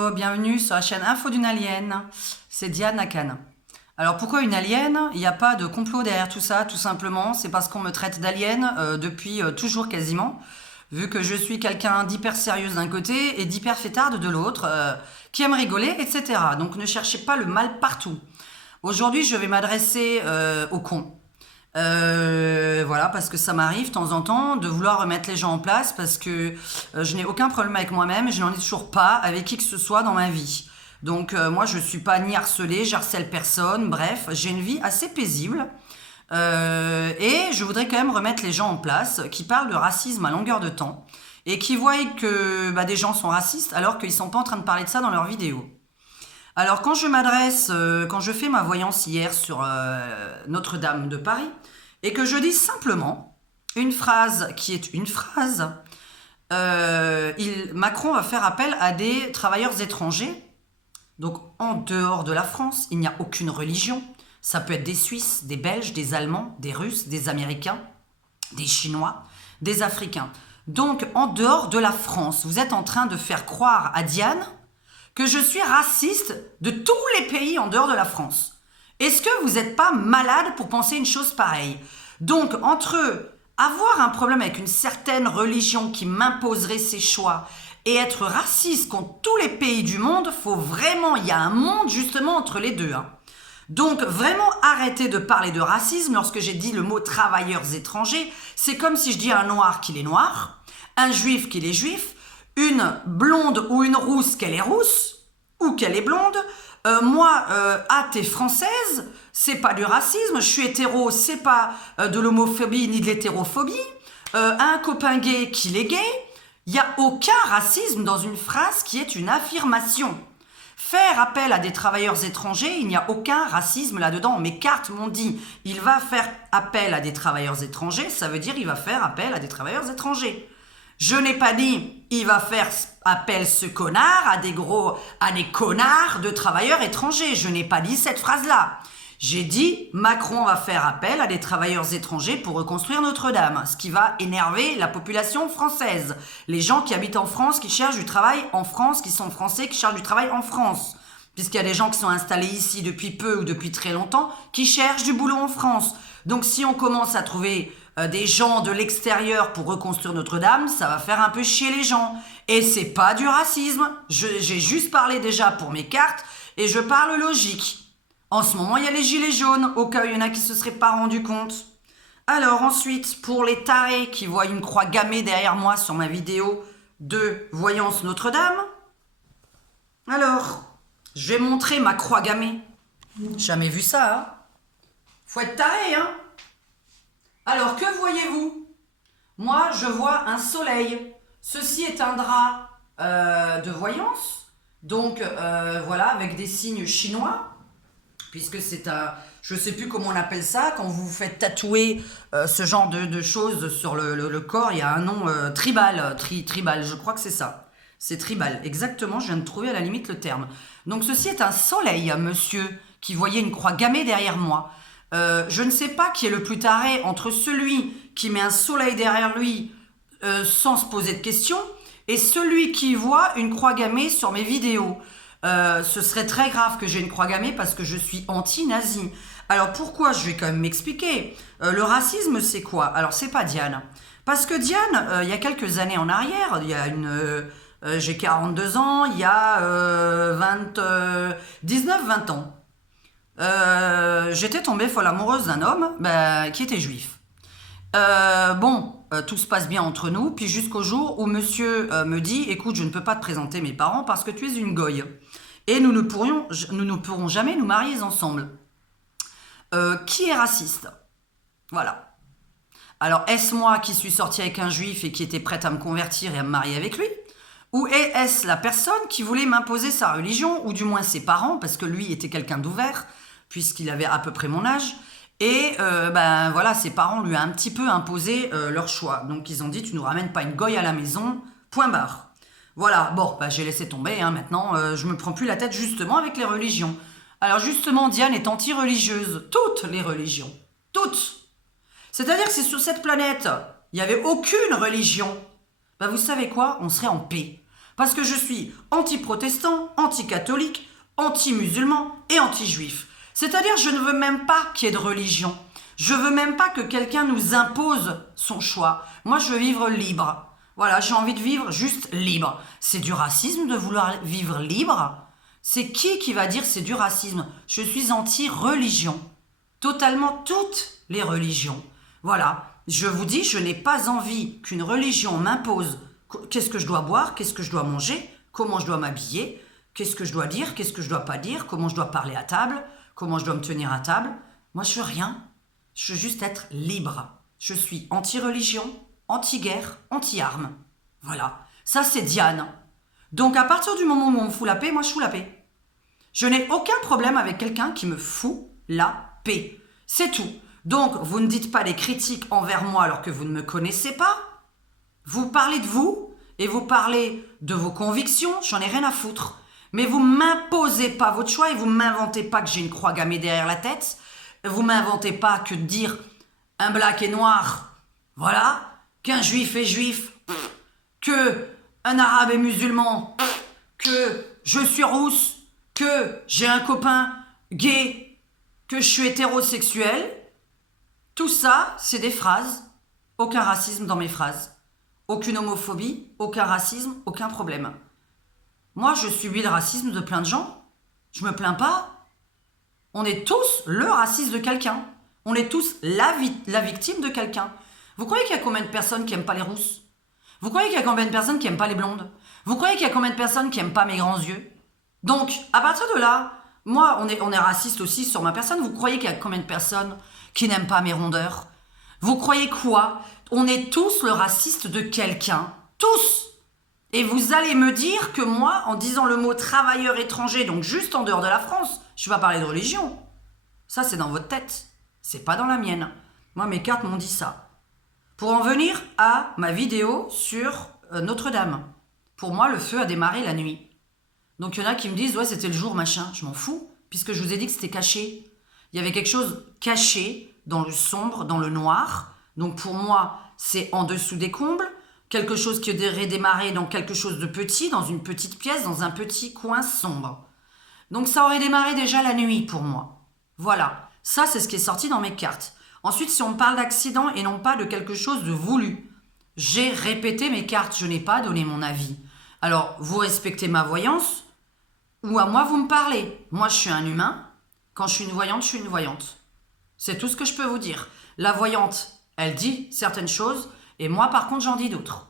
Hello, bienvenue sur la chaîne Info d'une Alien, c'est Diane Nakane. Alors pourquoi une alien? Il n'y a pas de complot derrière tout ça, tout simplement, c'est parce qu'on me traite d'alien depuis toujours quasiment, vu que je suis quelqu'un d'hyper sérieuse d'un côté et d'hyper fêtarde de l'autre, qui aime rigoler, etc. Donc ne cherchez pas le mal partout. Aujourd'hui je vais m'adresser aux cons. Voilà, parce que ça m'arrive de temps en temps de vouloir remettre les gens en place parce que je n'ai aucun problème avec moi-même et je n'en ai toujours pas avec qui que ce soit dans ma vie. Donc moi je suis pas ni harcelée, j'harcèle personne, bref, j'ai une vie assez paisible et je voudrais quand même remettre les gens en place qui parlent de racisme à longueur de temps et qui voient que des gens sont racistes alors qu'ils sont pas en train de parler de ça dans leurs vidéos. Alors quand je m'adresse, quand je fais ma voyance hier sur Notre-Dame de Paris, et que je dis simplement une phrase qui est une phrase, Macron va faire appel à des travailleurs étrangers. Donc en dehors de la France, il n'y a aucune religion. Ça peut être des Suisses, des Belges, des Allemands, des Russes, des Américains, des Chinois, des Africains. Donc en dehors de la France, vous êtes en train de faire croire à Diane que je suis raciste de tous les pays en dehors de la France. Est-ce que vous n'êtes pas malade pour penser une chose pareille? Donc, entre avoir un problème avec une certaine religion qui m'imposerait ses choix et être raciste contre tous les pays du monde, il y a un monde justement entre les deux. Donc, vraiment arrêtez de parler de racisme lorsque j'ai dit le mot travailleurs étrangers. C'est comme si je dis à un noir qu'il est noir, un juif qu'il est juif, une blonde ou une rousse qu'elle est rousse ou qu'elle est blonde. Moi, athée française, c'est pas du racisme. Je suis hétéro, c'est pas de l'homophobie ni de l'hétérophobie. Un copain gay qu'il est gay, il n'y a aucun racisme dans une phrase qui est une affirmation. Faire appel à des travailleurs étrangers, il n'y a aucun racisme là-dedans. Mes cartes m'ont dit, il va faire appel à des travailleurs étrangers, ça veut dire il va faire appel à des travailleurs étrangers. Je n'ai pas dit, il va faire appel ce connard à des connards de travailleurs étrangers. Je n'ai pas dit cette phrase-là. J'ai dit, Macron va faire appel à des travailleurs étrangers pour reconstruire Notre-Dame, ce qui va énerver la population française. Les gens qui habitent en France, qui cherchent du travail en France, qui sont français, qui cherchent du travail en France. Puisqu'il y a des gens qui sont installés ici depuis peu ou depuis très longtemps, qui cherchent du boulot en France. Donc si on commence à trouver des gens de l'extérieur pour reconstruire Notre-Dame, ça va faire un peu chier les gens. Et c'est pas du racisme. J'ai juste parlé déjà pour mes cartes et je parle logique. En ce moment, il y a les gilets jaunes, au cas où il y en a qui se seraient pas rendus compte. Alors ensuite, pour les tarés qui voient une croix gammée derrière moi sur ma vidéo de Voyance Notre-Dame, alors, je vais montrer ma croix gammée. Jamais vu ça, hein? Faut être taré, hein? Alors, que voyez-vous? Moi, je vois un soleil. Ceci est un drap de voyance. Donc, voilà, avec des signes chinois. Puisque c'est un... Je ne sais plus comment on appelle ça. Quand vous vous faites tatouer ce genre de choses sur le corps, il y a un nom tribal. Tribal, je crois que c'est ça. C'est tribal, exactement. Je viens de trouver à la limite le terme. Donc, ceci est un soleil, monsieur, qui voyait une croix gammée derrière moi. Je ne sais pas qui est le plus taré entre celui qui met un soleil derrière lui sans se poser de questions et celui qui voit une croix gammée sur mes vidéos. Ce serait très grave que j'ai une croix gammée parce que je suis anti-nazi. Alors pourquoi? Je vais quand même m'expliquer. Le racisme, c'est quoi? Alors c'est pas Diane. Parce que Diane, il y a quelques années en arrière, il y a j'ai 42 ans, il y a 19-20 ans. J'étais tombée folle amoureuse d'un homme qui était juif. Tout se passe bien entre nous, puis jusqu'au jour où monsieur me dit « Écoute, je ne peux pas te présenter mes parents parce que tu es une goye. Et nous ne pourrons jamais nous marier ensemble. » Qui est raciste? Voilà. Alors, est-ce moi qui suis sortie avec un juif et qui était prête à me convertir et à me marier avec lui? Ou est-ce la personne qui voulait m'imposer sa religion, ou du moins ses parents, parce que lui était quelqu'un d'ouvert, puisqu'il avait à peu près mon âge, et voilà, ses parents lui ont un petit peu imposé leur choix. Donc ils ont dit, tu nous ramènes pas une goye à la maison, point barre. Voilà, bon, j'ai laissé tomber, maintenant je me prends plus la tête justement avec les religions. Alors justement, Diane est anti-religieuse, toutes les religions, toutes. C'est-à-dire que si sur cette planète, il n'y avait aucune religion, vous savez quoi? On serait en paix. Parce que je suis anti-protestant, anti-catholique, anti-musulman et anti-juif. C'est-à-dire, je ne veux même pas qu'il y ait de religion. Je veux même pas que quelqu'un nous impose son choix. Moi, je veux vivre libre. Voilà, j'ai envie de vivre juste libre. C'est du racisme de vouloir vivre libre? C'est qui va dire c'est du racisme? Je suis anti-religion. Totalement toutes les religions. Voilà, je vous dis, je n'ai pas envie qu'une religion m'impose qu'est-ce que je dois boire, qu'est-ce que je dois manger, comment je dois m'habiller, qu'est-ce que je dois dire, qu'est-ce que je dois pas dire, comment je dois parler à table, comment je dois me tenir à table. Moi, je veux rien. Je veux juste être libre. Je suis anti-religion, anti-guerre, anti-armes. Voilà. Ça, c'est Diane. Donc, à partir du moment où on me fout la paix, moi, je fous la paix. Je n'ai aucun problème avec quelqu'un qui me fout la paix. C'est tout. Donc, vous ne dites pas des critiques envers moi alors que vous ne me connaissez pas. Vous parlez de vous et vous parlez de vos convictions. J'en ai rien à foutre. Mais vous m'imposez pas votre choix et vous m'inventez pas que j'ai une croix gammée derrière la tête. Vous m'inventez pas que de dire un black est noir, voilà, qu'un juif est juif, que un arabe est musulman, que je suis rousse, que j'ai un copain gay, que je suis hétérosexuel. Tout ça, c'est des phrases. Aucun racisme dans mes phrases. Aucune homophobie, aucun racisme, aucun problème. Moi, je subis le racisme de plein de gens. Je me plains pas. On est tous le raciste de quelqu'un. On est tous la victime de quelqu'un. Vous croyez qu'il y a combien de personnes qui n'aiment pas les rousses? Vous croyez qu'il y a combien de personnes qui n'aiment pas les blondes? Vous croyez qu'il y a combien de personnes qui n'aiment pas mes grands yeux? Donc, à partir de là, moi, on est raciste aussi sur ma personne. Vous croyez qu'il y a combien de personnes qui n'aiment pas mes rondeurs? Vous croyez quoi? On est tous le raciste de quelqu'un. Tous! Et vous allez me dire que moi, en disant le mot travailleur étranger, donc juste en dehors de la France, je ne vais pas parler de religion. Ça, c'est dans votre tête. C'est pas dans la mienne. Moi, mes cartes m'ont dit ça. Pour en venir à ma vidéo sur Notre-Dame. Pour moi, le feu a démarré la nuit. Donc, il y en a qui me disent, ouais, c'était le jour, machin. Je m'en fous, puisque je vous ai dit que c'était caché. Il y avait quelque chose caché dans le sombre, dans le noir. Donc, pour moi, c'est en dessous des combles. Quelque chose qui aurait démarré dans quelque chose de petit, dans une petite pièce, dans un petit coin sombre. Donc ça aurait démarré déjà la nuit pour moi. Voilà, ça c'est ce qui est sorti dans mes cartes. Ensuite, si on me parle d'accident et non pas de quelque chose de voulu, j'ai répété mes cartes, je n'ai pas donné mon avis. Alors, vous respectez ma voyance, ou à moi vous me parlez. Moi je suis un humain, quand je suis une voyante, je suis une voyante. C'est tout ce que je peux vous dire. La voyante, elle dit certaines choses, et moi, par contre, j'en dis d'autres.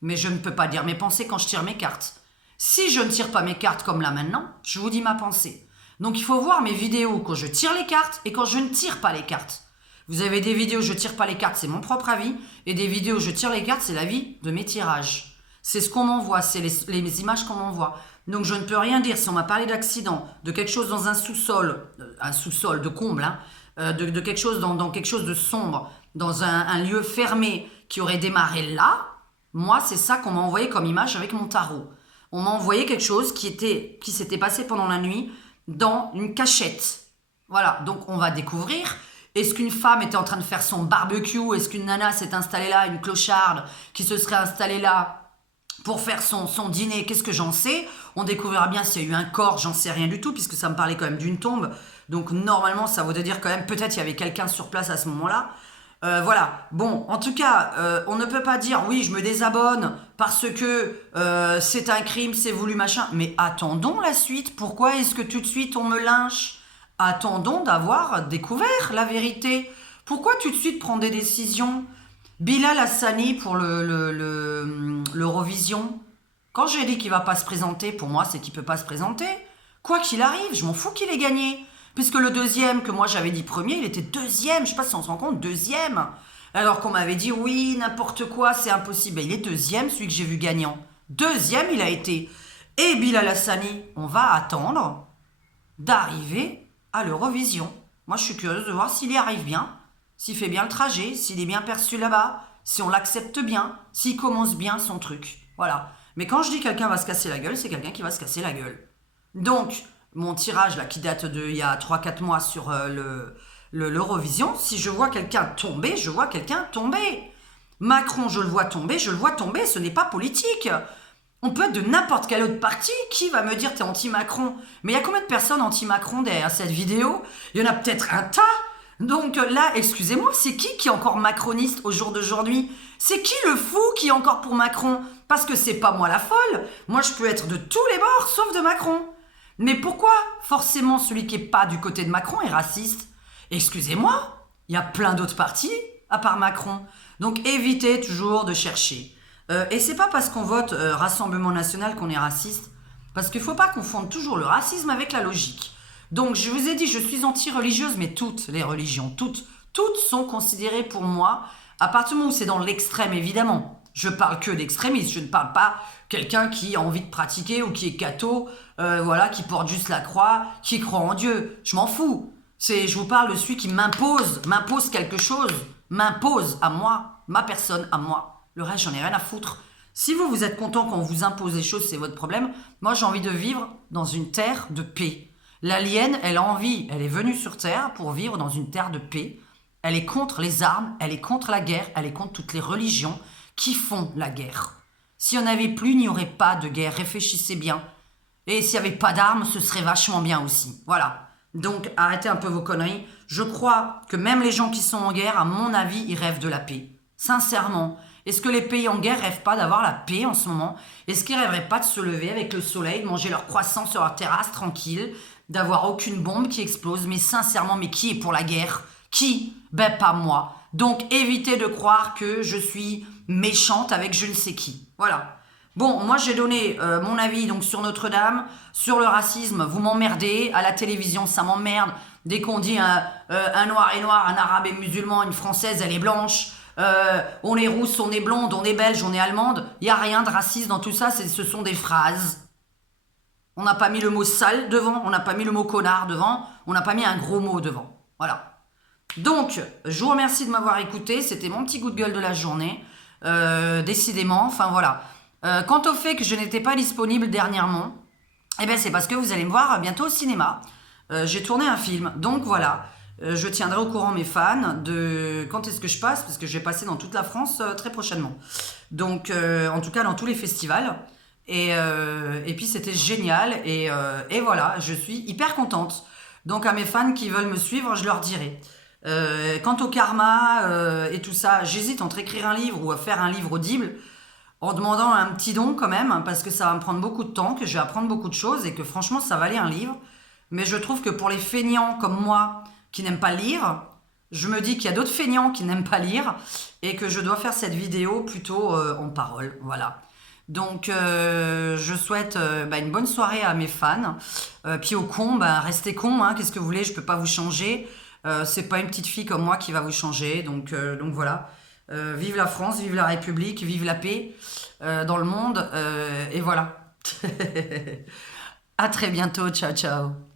Mais je ne peux pas dire mes pensées quand je tire mes cartes. Si je ne tire pas mes cartes comme là maintenant, je vous dis ma pensée. Donc il faut voir mes vidéos quand je tire les cartes et quand je ne tire pas les cartes. Vous avez des vidéos où je tire pas les cartes, c'est mon propre avis. Et des vidéos où je tire les cartes, c'est l'avis de mes tirages. C'est ce qu'on m'envoie, c'est les images qu'on m'envoie. Donc je ne peux rien dire. Si on m'a parlé d'accident, de quelque chose dans un sous-sol de comble, de quelque chose dans quelque chose de sombre, dans un lieu fermé qui aurait démarré là, moi, c'est ça qu'on m'a envoyé comme image avec mon tarot. On m'a envoyé quelque chose qui s'était passé pendant la nuit dans une cachette. Voilà, donc on va découvrir. Est-ce qu'une femme était en train de faire son barbecue? Est-ce qu'une nana s'est installée là, une clocharde qui se serait installée là pour faire son dîner? Qu'est-ce que j'en sais? On découvrira bien s'il y a eu un corps, j'en sais rien du tout, puisque ça me parlait quand même d'une tombe. Donc normalement, ça voudrait dire quand même, peut-être il y avait quelqu'un sur place à ce moment-là. Voilà, bon, en tout cas, on ne peut pas dire oui, je me désabonne parce que c'est un crime, c'est voulu, machin. Mais attendons la suite. Pourquoi est-ce que tout de suite on me lynche? Attendons d'avoir découvert la vérité. Pourquoi tout de suite prendre des décisions? Bilal Hassani pour l'Eurovision. Quand j'ai dit qu'il va pas se présenter, pour moi, c'est qu'il peut pas se présenter. Quoi qu'il arrive, je m'en fous qu'il ait gagné. Puisque le deuxième, que moi j'avais dit premier, il était deuxième. Je sais pas si on se rend compte, deuxième. Alors qu'on m'avait dit, oui, n'importe quoi, c'est impossible. Ben, il est deuxième, celui que j'ai vu gagnant. Deuxième, il a été. Et Bilal Hassani, on va attendre d'arriver à l'Eurovision. Moi, je suis curieuse de voir s'il y arrive bien, s'il fait bien le trajet, s'il est bien perçu là-bas, si on l'accepte bien, s'il commence bien son truc. Voilà. Mais quand je dis quelqu'un va se casser la gueule, c'est quelqu'un qui va se casser la gueule. Donc, mon tirage là qui date d'il y a 3-4 mois sur l'Eurovision, si je vois quelqu'un tomber, je vois quelqu'un tomber. Macron, je le vois tomber, ce n'est pas politique. On peut être de n'importe quel autre parti. Qui va me dire t'es anti-Macron? Mais il y a combien de personnes anti-Macron derrière cette vidéo? Il y en a peut-être un tas. Donc là, excusez-moi, c'est qui est encore macroniste au jour d'aujourd'hui? C'est qui le fou qui est encore pour Macron? Parce que c'est pas moi la folle. Moi, je peux être de tous les bords, sauf de Macron. Mais pourquoi forcément celui qui est pas du côté de Macron est raciste? Excusez-moi, il y a plein d'autres partis à part Macron. Donc évitez toujours de chercher. Et c'est pas parce qu'on vote Rassemblement National qu'on est raciste. Parce qu'il faut pas confondre toujours le racisme avec la logique. Donc je vous ai dit, je suis anti-religieuse, mais toutes les religions, toutes sont considérées pour moi, à partir du moment où c'est dans l'extrême, évidemment. Je parle que d'extrémistes, je ne parle pas quelqu'un qui a envie de pratiquer ou qui est catho, voilà, qui porte juste la croix, qui croit en Dieu. Je m'en fous. Je vous parle de celui qui m'impose quelque chose, m'impose à moi, ma personne à moi. Le reste, j'en ai rien à foutre. Si vous êtes content quand on vous impose des choses, c'est votre problème. Moi, j'ai envie de vivre dans une terre de paix. L'alien, elle a envie, elle est venue sur Terre pour vivre dans une terre de paix. Elle est contre les armes, elle est contre la guerre, elle est contre toutes les religions qui font la guerre. S'il n'y en avait plus, il n'y aurait pas de guerre, réfléchissez bien. Et s'il n'y avait pas d'armes, ce serait vachement bien aussi. Voilà. Donc, arrêtez un peu vos conneries. Je crois que même les gens qui sont en guerre, à mon avis, ils rêvent de la paix. Sincèrement. Est-ce que les pays en guerre rêvent pas d'avoir la paix en ce moment? Est-ce qu'ils rêveraient pas de se lever avec le soleil, de manger leur croissant sur leur terrasse tranquille, d'avoir aucune bombe qui explose? Mais sincèrement, mais qui est pour la guerre? Qui? Ben pas moi. Donc évitez de croire que je suis méchante avec je ne sais qui. Voilà. Bon, moi j'ai donné mon avis donc sur Notre-Dame, sur le racisme, vous m'emmerdez, à la télévision ça m'emmerde, dès qu'on dit un noir est noir, un arabe est musulman, une française elle est blanche, on est rousse, on est blonde, on est belge, on est allemande, il n'y a rien de raciste dans tout ça, ce sont des phrases. On n'a pas mis le mot sale devant, on n'a pas mis le mot connard devant, on n'a pas mis un gros mot devant. Voilà. Donc, je vous remercie de m'avoir écouté, c'était mon petit coup de gueule de la journée, décidément, enfin voilà. Quant au fait que je n'étais pas disponible dernièrement, eh ben c'est parce que vous allez me voir bientôt au cinéma. J'ai tourné un film, donc voilà. Je tiendrai au courant mes fans de quand est-ce que je passe, parce que je vais passer dans toute la France très prochainement. Donc, en tout cas, dans tous les festivals. Et puis, c'était génial. Et voilà, je suis hyper contente. Donc, à mes fans qui veulent me suivre, je leur dirai. Quant au karma et tout ça, j'hésite entre écrire un livre ou à faire un livre audible en demandant un petit don quand même, hein, parce que ça va me prendre beaucoup de temps, que je vais apprendre beaucoup de choses et que franchement, ça valait un livre. Mais je trouve que pour les feignants comme moi, qui n'aiment pas lire, je me dis qu'il y a d'autres feignants qui n'aiment pas lire et que je dois faire cette vidéo plutôt en parole. Voilà. Donc, je souhaite une bonne soirée à mes fans. Puis aux cons, restez cons, hein, qu'est-ce que vous voulez, je peux pas vous changer. C'est pas une petite fille comme moi qui va vous changer. Donc voilà. Vive la France, vive la République, vive la paix dans le monde. Et voilà. À très bientôt. Ciao, ciao.